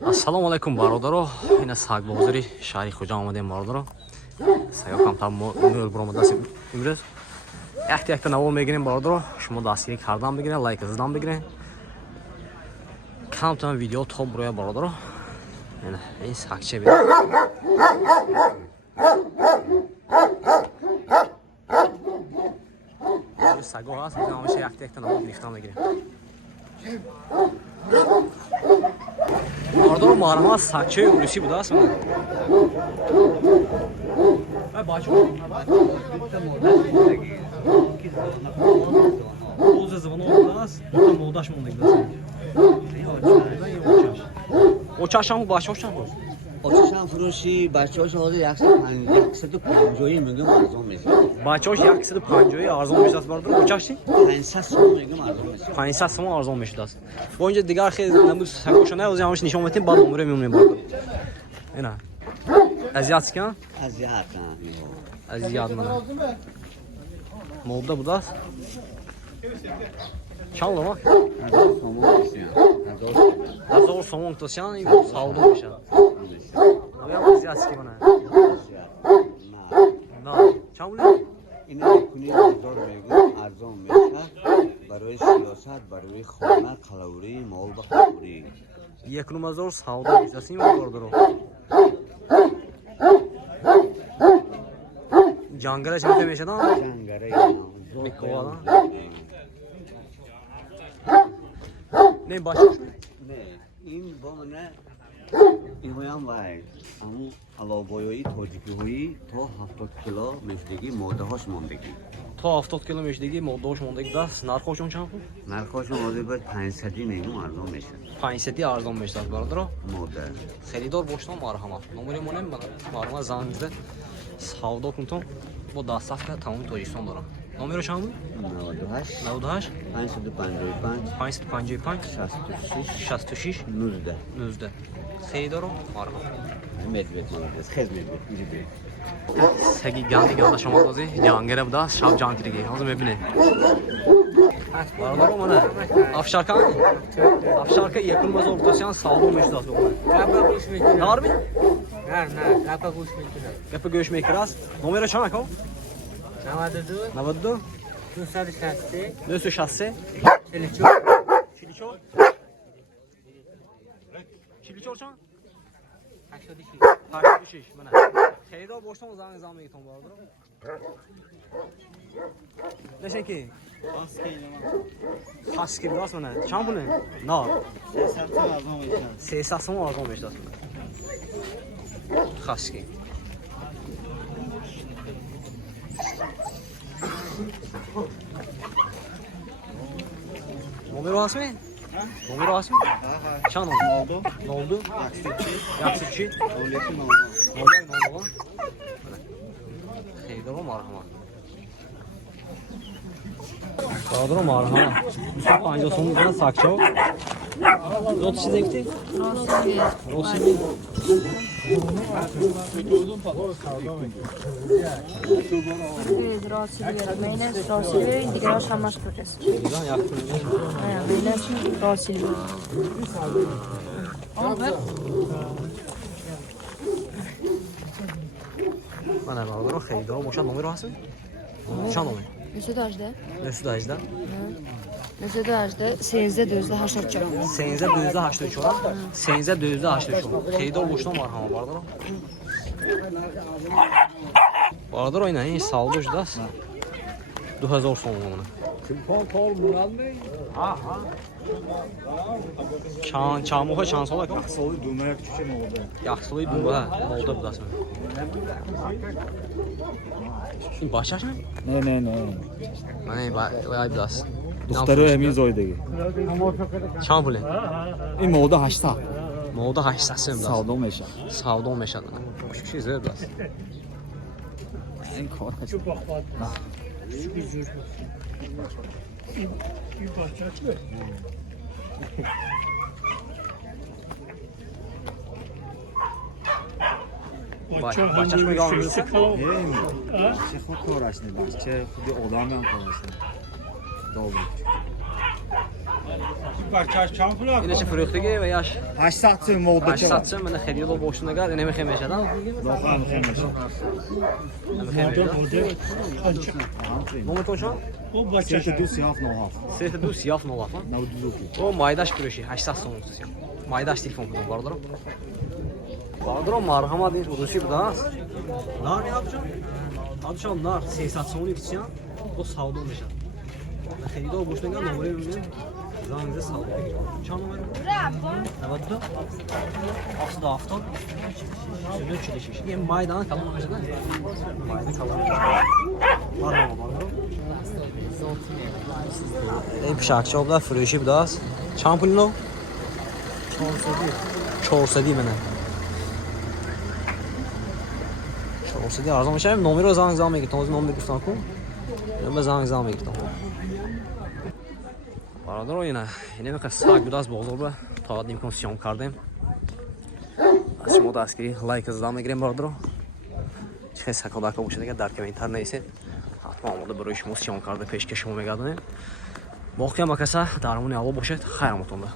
Ассалому алайкум бародаро. Ина саг бозори шаҳри Хуҷа омадем бародаро. Сага камтар мӯл буромадастем имрӯз. Якта навол мегирем бародаро. Шумо дастгирӣ кардан бигирен, лайк задан бигирен. Камтар видео топ буроя бародаро. Ина ин сагча бе. Саго ҳаст, мешавад якта навол гирифтан бигирем. Мардор марҳамат сагчаи урусӣ будааст. очашам бачаашам очашам фурӯши бачааш ҳозир 150 мегум арзон мешавад. бачааш 150 арзон мешавад бардор. очаши 500 сом мегум арзон мешавад. 500 сом арзон мешавад. бо инҷа дигар хеле намуд сагоша не озям ҳамш нишон метим баъд номеро меонем бардор. ина азиатскан азиат мана молда будааст. чанд лома 1000 сомон тосян савдо мешавад. Ям азиатский мана. На, чанд буд? ина куни 1000 мегум арзон мешавад. барои сиёсат, барои хона, қалавурӣ, мол ба қалавурӣ. 1000 савдо мешавад бардоро. ҷангараш мета мешадан? ҷангараи микола. не башош не ин бо мана иҳоям вай аму аловбоёи тоҷикиҳои то 70 кило мешдагӣ моддаҳош мондагӣ. то 70 кило мешдагӣ моддаҳош мондагӣ даст. нархошон чанд буд? нархошон ҳозир баъд 500 мегум арзон мешавад. 500 арзон мешавад бардоро. модда харидор бошдон марҳамат. номери монем марҳамат занг зида савдо кунтон бо дастафка тамоми тоҷикистон дорам. номеро чанд буд? 98 555 66 19 харидоро марҳамат. медвед молодец хез медвед иди саги ганди ганда шомо дози ҷангара будааст. шаб ҷанг кирги ҳозир мебинед. бародаро мана афшарка 1000 тосян савдо мешавад. дарми гапа гӯш мекираст. номеро чанд ако? 92 260 44 чанд? 86 мана харидор боштон занг мегитон бардор. нешенки хаски брас мана чанд буне? на 300 сом арзон мешавад. хаски номеро ҳастми? номеро ҳастми? чанд номер? 02 104 01 харидоро марҳамат. бародаро марҳамат. 250 сом дана сагчо. зот чиз гуфти? росили. دیگرش همش پرس. دیگران یک پول. مینش راسیلی. من برادرم خیلی دارم باشم. نامه رو هستن؟ چند نامه؟ 218 218 218 13 284 13 284 13 284 خیلی دار باشم مرحبا برادرم. برادر اینا این سالدوش دست 2000 سوم مونه. چند ماه چند سال که؟ یک سالی دونه چیزی مولده. یک سالی دونه مولده بود اصلا. این باشش نه؟ نه من باید دست. دختره همین زایدگی. چند پوله؟ این مولده 800. مولده 800 سم دست. سودو میشه. خوش چیز زیاد دست. این کار هست. بچه‌ش میگه آموزش چه خود کارش نمیشه. چه خودی آدمی هم کارش نمیشه. بچه‌اش چند پول اینه چه فروختگی و یاش 800 سوم молода 800 сом من خیلی دو باشون نگرد اینه میخوام میشدم داخل نومتون چند او بچه‌ش سه دو سیاف نوهاف سه دو سیاف نوافا 92 او مایداش فروشی 800 сом سیاف مایداش تلفن بدم باردارم باردارم مرحمت این فروشی بده است نار yapacağım Abşam nar 300 сом içeceğim o savdo میشه خیلی دو باشون نگرد نمره میگم زنگ savdo چند نمره 92 aslında hafta sürüyor çelişmiş. Yem maydan kalan mesela. Maydan kalan. Var. Ey şarkı oblar fırışı bir daha. Çampulino. 400 منه. 400 arzon میشه. نمره رو زنگ میگیرم. از نمره گفتم کو. یا زنگ میگیرم. برادر اینا. اینه میگه ساگ بود از بازار به تا نمیکنم سیام کردیم. از شما دستگیری لایک زدن میگیریم برادر. چه سکاداکا باشه دیگه در کامنت نیست. حتما آماده برای شما سیام کرده پیشکش شما میگردونیم. باقی هم کسا درمون اول باشید خیرمتون ده.